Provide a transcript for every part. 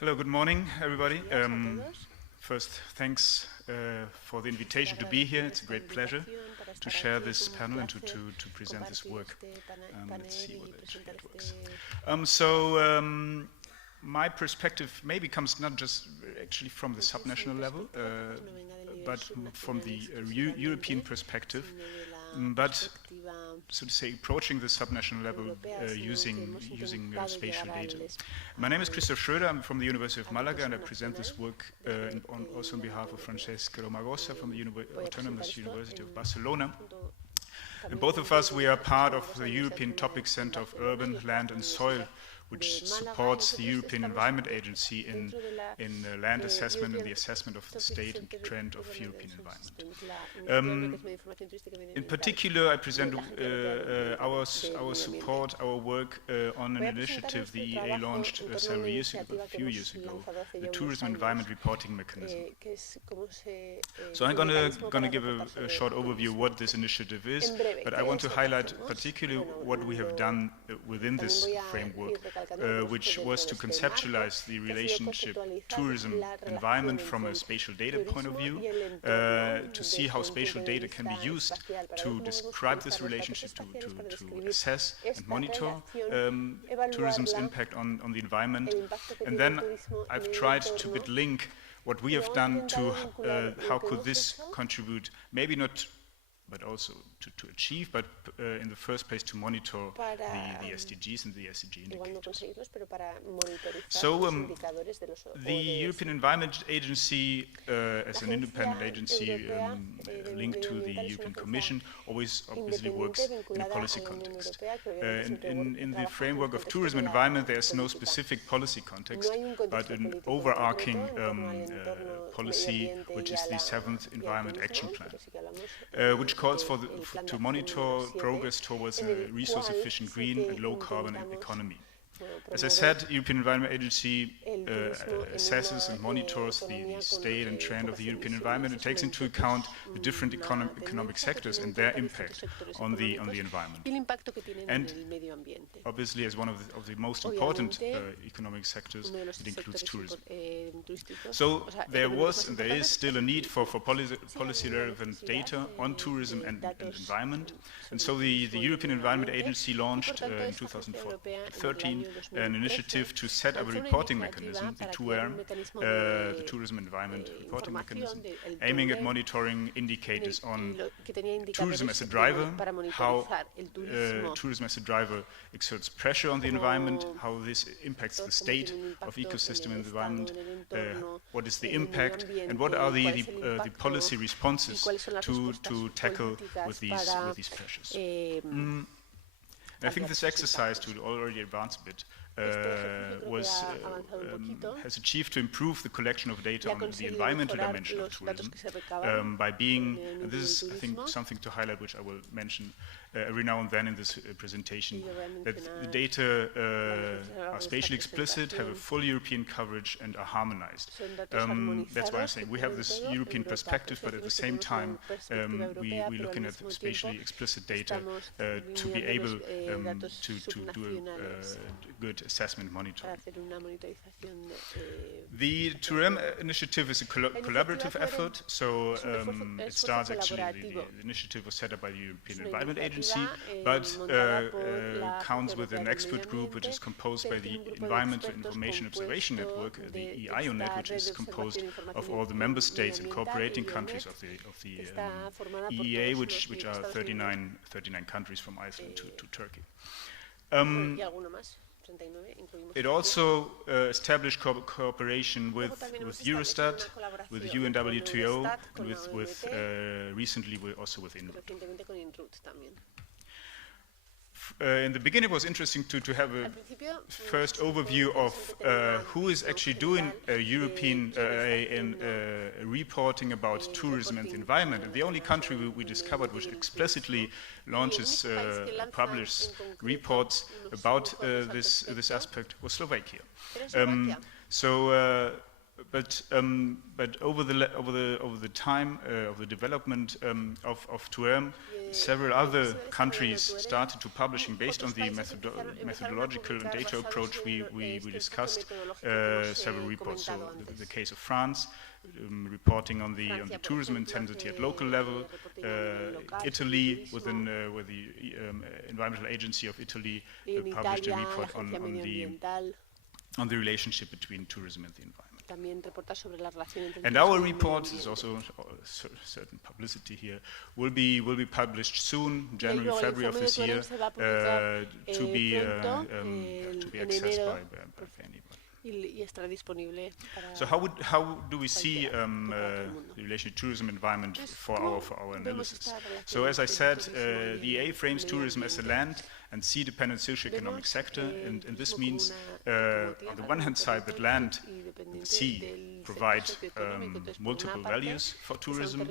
Hello, good morning, everybody. First, thanks for the invitation to be here. It's a great pleasure to share this panel and to present this work. Let's see whether it works. My perspective maybe comes not just actually from the subnational level, but from the European perspective, but so to say, approaching the subnational level using spatial data. My name is Christoph Schröder. I'm from the University of Málaga, and I present this work also on behalf of Francesc Romagosa from the Autonomous University of Barcelona. And both of us, we are part of the European Topic Center of Urban, Land and Soil, which supports the European Environment Agency in land assessment and the assessment of the state and trend of European environment. In particular, I present our support, our work on an initiative the EA launched a few years ago, the Tourism Environment Reporting Mechanism. So I'm going to give a short overview of what this initiative is, but I want to highlight particularly what we have done within this framework, which was to conceptualize the relationship tourism-environment from a spatial data point of view, to see how spatial data can be used to describe this relationship, to assess and monitor tourism's impact on the environment. And then I've tried to link what we have done to how could this contribute, maybe not but also to achieve, but in the first place to monitor the SDGs and the SDG indicators. So the European Environment Agency, as an independent agency linked to the European Commission, always obviously works in a policy context. In the framework of tourism and environment, there's no specific policy context, but an overarching policy, which is the 7th Environment Action Plan, which calls to monitor progress towards a resource-efficient, green and low-carbon economy. As I said, European Environment Agency assesses and monitors the state and trend of the European environment and takes into account the different economic sectors and their impact on the environment. And obviously, as one of the most important economic sectors, it includes tourism. So there was and there is still a need for policy-relevant data on tourism and environment. And so the European Environment Agency launched in 2013 an initiative to set up a reporting mechanism, the TUERM, the Tourism Environment Reporting Mechanism, aiming at monitoring indicators on tourism as a driver, how tourism as a driver exerts pressure on the environment, how this impacts the state of ecosystem and the environment, what is the impact, and what are the policy responses to tackle with these pressures. I think this exercise, to already advance a bit, has achieved to improve the collection of data on the environmental dimension of tourism by being, and this is, I think, something to highlight, which I will mention every now and then in this presentation, that the data are spatially explicit, have a full European coverage, and are harmonized. That's why I'm saying we have this European perspective, but at the same time, we're looking at spatially explicit data to be able to do a good assessment monitoring. The TUERM initiative is a collaborative effort, so it starts actually, the initiative was set up by the European Environment Agency, but counts with an expert group which is composed by the Environmental Information Observation Network, the EIONet, which is composed of all the member states and cooperating countries of the EEA, which are 39 countries from Iceland to Turkey. It also established cooperation with Eurostat, with UNWTO, and with recently also with INRouTe. In the beginning, it was interesting to have a first overview of who is actually doing European reporting about tourism and the environment. And the only country we discovered which explicitly launches, publishes reports about this aspect was Slovakia. but over the time of the development of TUEM, several other countries started to publishing based on the methodological and data approach we discussed several reports. So the case of France, reporting on the tourism intensity at local level, Italy within where the Environmental Agency of Italy published a report on the relationship between tourism and the environment. And our report is also certain publicity here will be published soon, January, February of this year, to be accessed by anybody. So how do we see the relation to tourism environment for our analysis? So as I said, the EA frames tourism as a land and sea-dependent socio-economic sector, and this means on the one hand side that land and sea provide multiple values for tourism,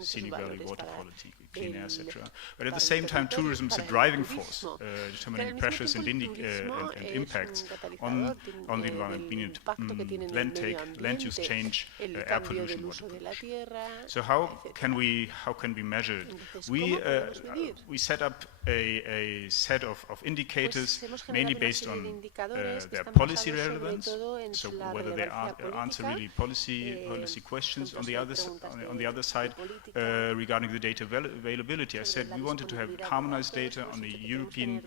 scenic value, water quality, clean air, etc. But at the same time, tourism is a driving force, determining pressures and impacts on the environment, meaning land use change, air pollution, water pollution. So how can we measure it? We set up a set of indicators, mainly based on their policy relevance, so whether they answer really policy questions. On the other side, regarding the data availability, I said we wanted to have harmonized data on the European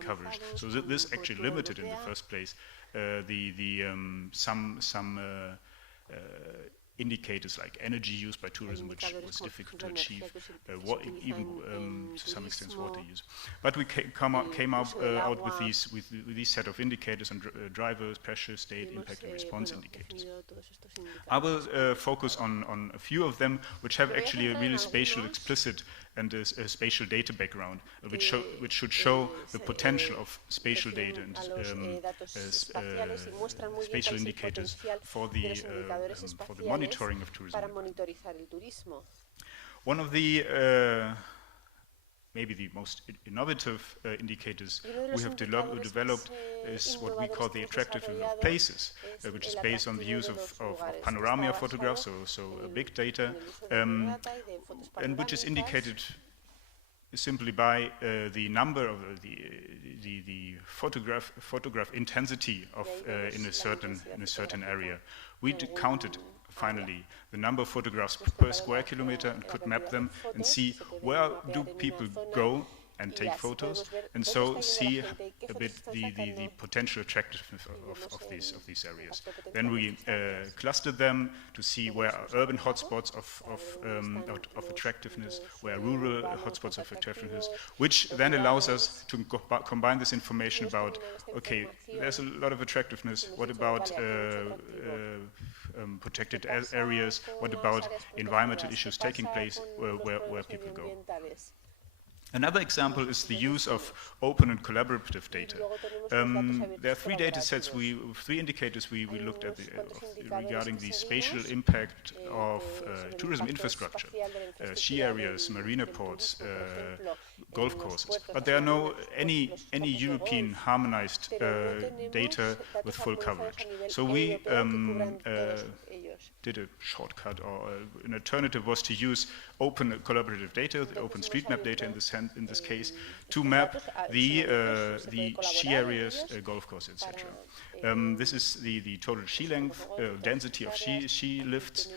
coverage. So this actually limited in the first place some indicators like energy use by tourism, which was difficult to achieve, even to some extent water use. But we came out with these set of indicators on drivers, pressure, state, impact, and response indicators. I will focus on a few of them, which have actually a really spatial, explicit, and a spatial data background, which should show the potential of spatial data and spatial indicators for the monitoring of tourism. One of the maybe the most innovative indicators we have developed is what we call the attractiveness of places, which is based on the use of panorama photographs, so big data, and which is indicated simply by the number of the photograph intensity of in a certain area. We counted finally the number of photographs per square kilometer and could map them and see where do people go and take photos, and so see a bit the potential attractiveness of these areas. Then we clustered them to see where are urban hotspots of attractiveness, where are rural hotspots of attractiveness, which then allows us to combine this information about, okay, there's a lot of attractiveness, what about protected areas, what about environmental issues taking place where people go. Another example is the use of open and collaborative data. There are three data sets, three indicators we looked at regarding the spatial impact of tourism infrastructure, ski areas, marina ports, golf courses. But there are no any European harmonized data with full coverage. So we did a shortcut, or an alternative was to use open collaborative data, the OpenStreetMap data in this case, to map the ski areas, golf courses, etc. This is the total ski length, density of ski lifts,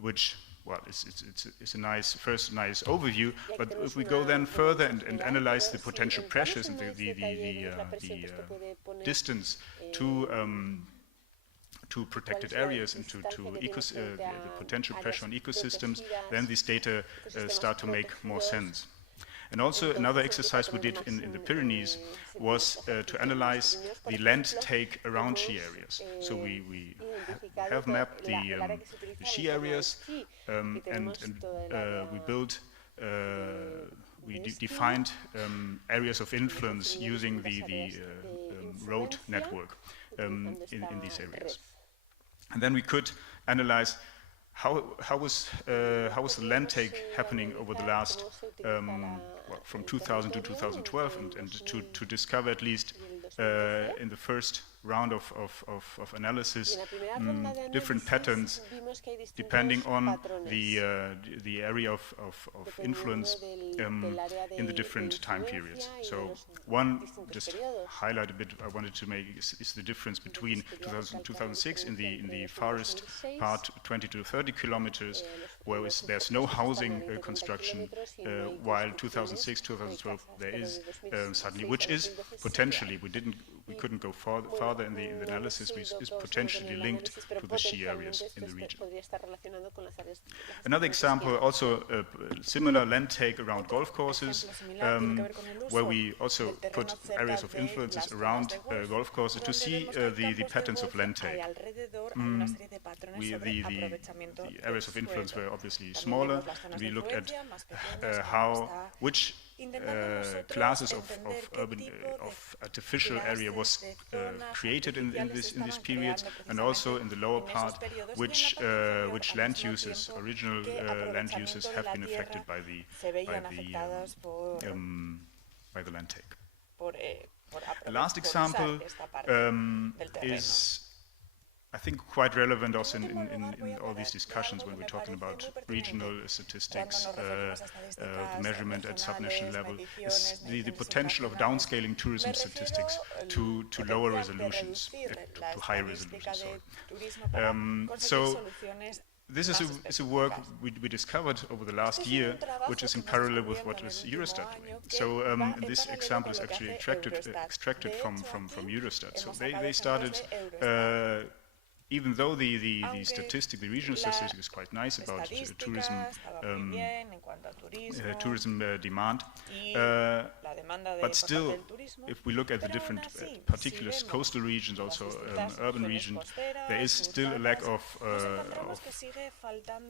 which, well, it's a nice overview. But if we go then further and analyze the potential pressures and the distance to protected areas and to the potential pressure on ecosystems, then these data start to make more sense. And also another exercise we did in the Pyrenees was to analyze the land take around ski areas. So we have mapped the ski areas and we built we defined areas of influence using the road network in these areas. And then we could analyze how was the land take happening over the last from 2000 to 2012, and to discover at least in the first round of analysis, different patterns depending on the area of influence in the different time periods. So one just highlight a bit I wanted to make is the difference between 2000 and 2006 in the forest part, 20 to 30 kilometers, where there's no housing construction, while 2006, 2012 there is suddenly, which is potentially, we couldn't go farther in the analysis, which is potentially linked to the ski areas in the region. Another example, also a similar land take around golf courses, where we also put areas of influences around golf courses to see the patterns of land take. The areas of influence were obviously smaller, and we looked at which classes of artificial area was created in this period, and also in the lower part, which land uses, original land uses, have been affected by the land take. The last example is, I think, quite relevant also in all these discussions when we're talking about regional statistics, the measurement at subnational level, is the potential of downscaling tourism statistics to lower resolutions, to higher resolutions. So this is a work we discovered over the last year, which is in parallel with what is Eurostat doing. So this example is actually extracted from Eurostat. So they started, even though the regional statistic is quite nice about tourism demand, but still, if we look at the different particular coastal regions, also urban regions, there is still a lack of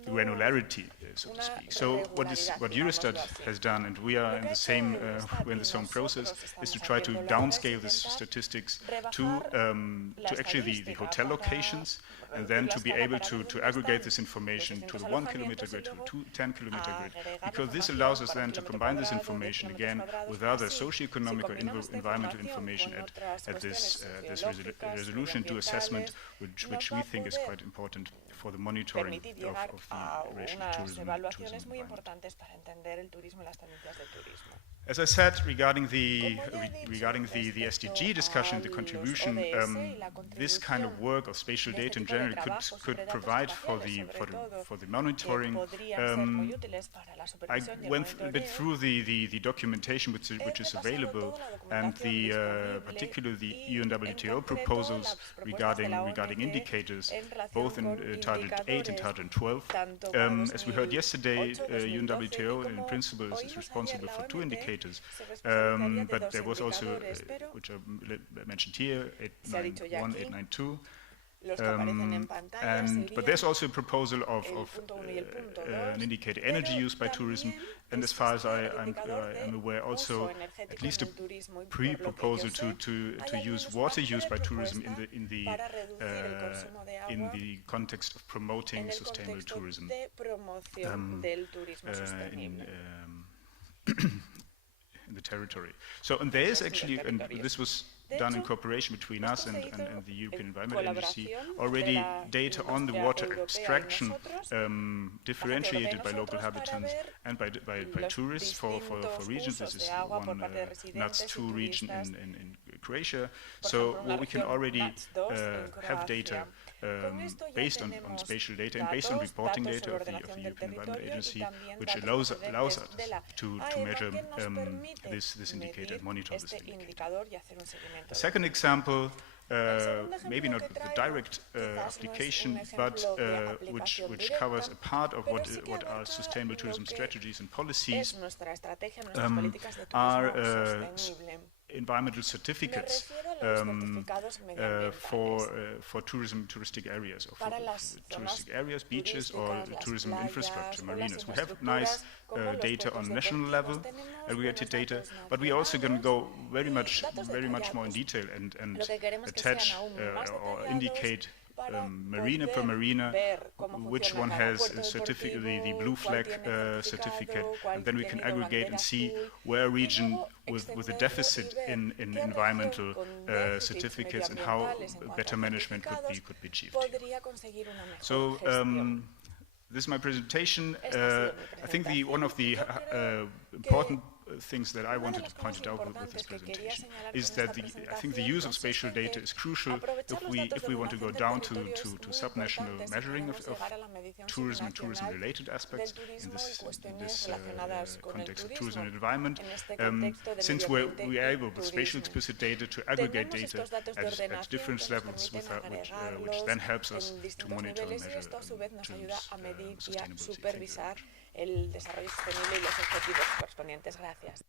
granularity, so to speak. So what Eurostat has done, and we are in the same process, is to try to downscale the statistics to actually the hotel locations, and then to be able to aggregate this information to the 1 kilometer grid, to the 10 kilometer grid, because this allows us then to combine this information again with other socioeconomic or environmental information at this resolution to assessment, which we think is quite important for the monitoring of the racial tourism environment. As I said, regarding the SDG discussion, the contribution, this kind of work of spatial data in general could provide for the monitoring. I went a bit through the documentation which is available, and particularly the UNWTO proposals regarding indicators, both in Title 8 and Title 12. As we heard yesterday, UNWTO in principle is responsible for 2 indicators. But there was also, which I mentioned here, 891, 892. But there's also a proposal of an indicator, energy use by tourism, and as far as I'm aware, also at least a pre-proposal to use water use by tourism in the context of promoting sustainable tourism in the territory. So, and there is actually, and this was done in cooperation between us and the European Environment Agency, already data on the water abstraction differentiated by local habitants and by tourists for regions. This is one NUTS 2 region in Croatia. So what we can already have data based on spatial data and based on reporting data of the European Environment Agency, which allows us to measure this indicator and monitor this indicator. The second example, maybe not with a direct application, but which covers a part of what are sustainable tourism strategies and policies, are environmental certificates for touristic areas, or for touristic areas, beaches, or tourism infrastructure, marinas. We have nice data on national level, aggregated data, but we also can go very much more in detail and attach or indicate marina per marina, which one has a certificate, the blue flag certificate, and then we can aggregate and see where a region with a deficit in environmental certificates and how better management could be achieved. So this is my presentation. I think one of the important things that I wanted to point out with this presentation is that I think the use of spatial data is crucial if we want to go down to subnational measuring of tourism and tourism-related aspects in this context of tourism and environment. Since we are able with spatial explicit data to aggregate data at different levels, which then helps us to monitor and measure sustainability. el desarrollo sostenible y los objetivos correspondientes. Gracias.